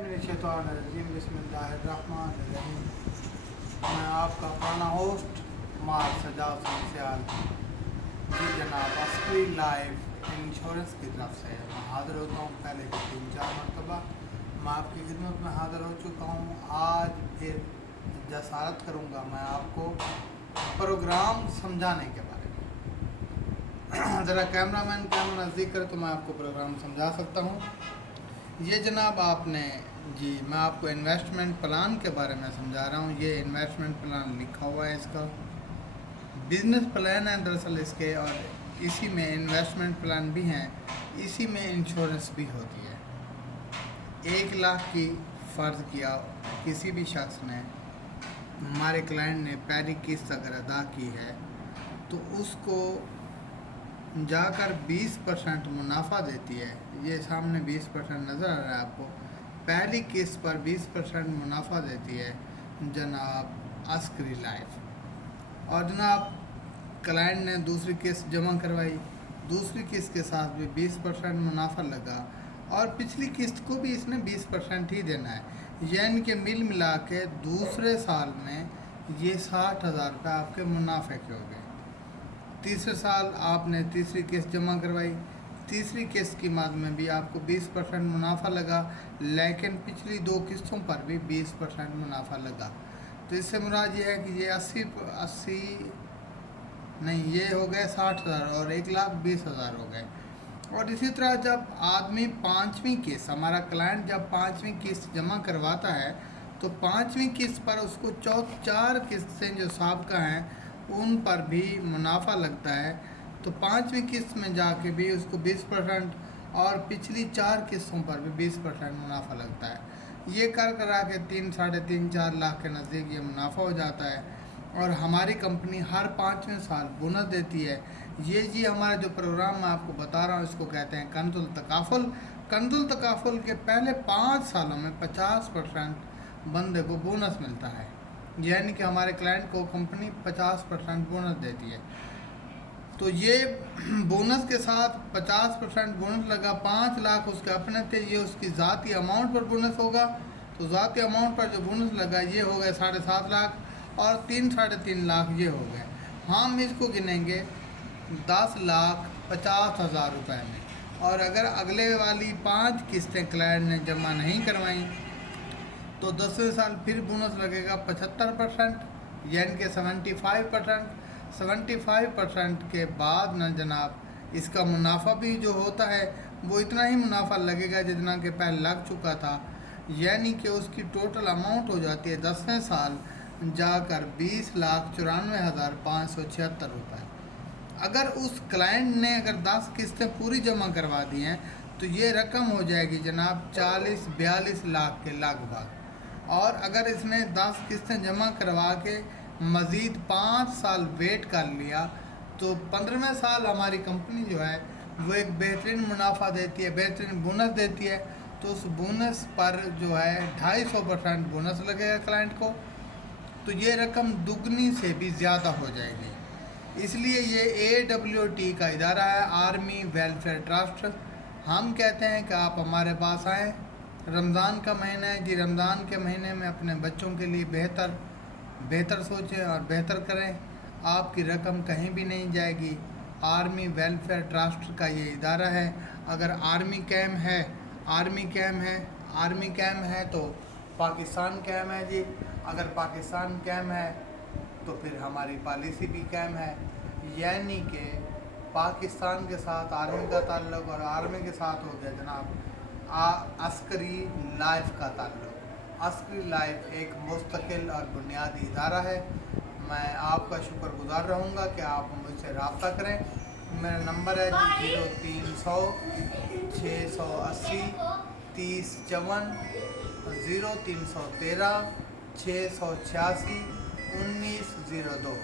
बिस्मिल्लाहिर्रहमानिर्रहीम बिस्मिल्लाहिर्रहमानिर्रहीम। मैं आपका पुराना होस्ट मार सजाद सियाल जी जनाब अस्करी लाइफ इंश्योरेंस की तरफ से मैं हाज़िर होता हूँ। पहले भी 3-4 मरतबा मैं आपकी खिदमत में हाज़िर हो चुका हूँ। आज फिर जसारत करूँगा मैं आपको प्रोग्राम समझाने के बारे में। ज़रा कैमरा नज़दीक करे तो मैं आपको प्रोग्राम समझा सकता हूँ। ये जनाब आपने जी मैं आपको इन्वेस्टमेंट प्लान के बारे में समझा रहा हूँ। ये इन्वेस्टमेंट प्लान लिखा हुआ है, इसका बिजनेस प्लान है दरअसल इसके, और इसी में इन्वेस्टमेंट प्लान भी हैं, इसी में इंश्योरेंस भी होती है। 1 लाख की फ़र्ज़ किया किसी भी शख्स ने, हमारे क्लाइंट ने पहली किस्त अगर अदा की है तो उसको जाकर 20% मुनाफा देती है। ये सामने 20% नज़र आ रहा है आपको। पहली किस्त पर 20% मुनाफा देती है जनाब अस्करी लाइफ। और जनाब क्लाइंट ने दूसरी किस्त जमा करवाई, दूसरी किस्त के साथ भी 20% मुनाफा लगा, और पिछली किस्त को भी इसने 20% ही देना है। यानी कि मिला के दूसरे साल में ये 60,000 रुपये आपके मुनाफे के हो गए। तीसरे साल आपने तीसरी किस्त जमा करवाई, तीसरी किस्त की मद में भी आपको 20% मुनाफा लगा, लेकिन पिछली 2 किस्तों पर भी 20% मुनाफा लगा। तो इससे मुराद ये है कि ये 80 नहीं, ये हो गए 60,000 और 1,20,000 हो गए। और इसी तरह जब आदमी 5वीं किस्त, हमारा क्लाइंट जब 5वीं किस्त जमा करवाता है तो 5वीं किस्त पर उसको 4 किस्तें जो साबका हैं उन पर भी मुनाफा लगता है। तो 5वीं किस्त में जाके भी उसको 20% और पिछली 4 किस्तों पर भी 20% मुनाफा लगता है। ये कर के 3, साढ़े 3-4 लाख के नज़दीक ये मुनाफा हो जाता है। और हमारी कंपनी हर 5वें साल बोनस देती है। ये जी हमारा जो प्रोग्राम मैं आपको बता रहा हूँ इसको कहते हैं कंजुल तकाफुल। कंजुल तकाफुल के पहले 5 सालों में 50% बंदे को बोनस मिलता है। यानी कि हमारे क्लाइंट को कंपनी 50% बोनस देती है। तो ये बोनस के साथ 50% बोनस लगा, 5 लाख उसके अपने थे, ये उसकी ज़ाती अमाउंट पर बोनस होगा। तो ज़ाती अमाउंट पर जो बोनस लगा ये हो गए 7.5 लाख, और 3-3.5 लाख ये हो गए। हम इसको गिनेंगे 10,50,000 रुपये में। और अगर अगले वाली 5 किस्तें क्लाइंट ने जमा नहीं करवाई तो 10वें साल फिर बोनस लगेगा 75%, यानी कि 75%। 75% के बाद न जनाब इसका मुनाफा भी जो होता है वो इतना ही मुनाफा लगेगा जितना कि पहले लग चुका था। यानी कि उसकी टोटल अमाउंट हो जाती है 10वें साल जाकर 20,94,576 रुपये। अगर उस क्लाइंट ने अगर 10 किस्तें पूरी जमा करवा दी हैं तो ये रकम हो जाएगी जनाब 40-42 लाख के लगभग। और अगर इसने 10 किस्तें जमा करवा के मज़ीद 5 साल वेट कर लिया तो 15वें साल हमारी कंपनी जो है वो एक बेहतरीन मुनाफा देती है, बेहतरीन बोनस देती है। तो उस बोनस पर जो है 250% बोनस लगेगा क्लाइंट को। तो ये रकम दुगनी से भी ज़्यादा हो जाएगी। इसलिए ये AWT का इदारा है, आर्मी वेलफेयर ट्रस्ट। हम कहते हैं कि आप हमारे पास आएँ। रमज़ान का महीना है जी, रमज़ान के महीने में अपने बच्चों के लिए बेहतर सोचें और बेहतर करें। आपकी रकम कहीं भी नहीं जाएगी। आर्मी वेलफेयर ट्रस्ट का ये इदारा है। अगर आर्मी कैम है तो पाकिस्तान कैम है जी। अगर पाकिस्तान कैम है तो फिर हमारी पॉलिसी भी कैम है। यानी कि पाकिस्तान के साथ आर्मी का ताल्लुक़ और आर्मी के साथ हो गया जनाब अस्करी लाइफ का ताल्लुक़। अस्करी लाइफ एक मुस्तकिल और बुनियादी इदारा है। मैं आपका शुक्रगुज़ार रहूँगा कि आप मुझसे रब्ता करें। मेरा नंबर है जी 0300 680 3054, 0313 686 1902।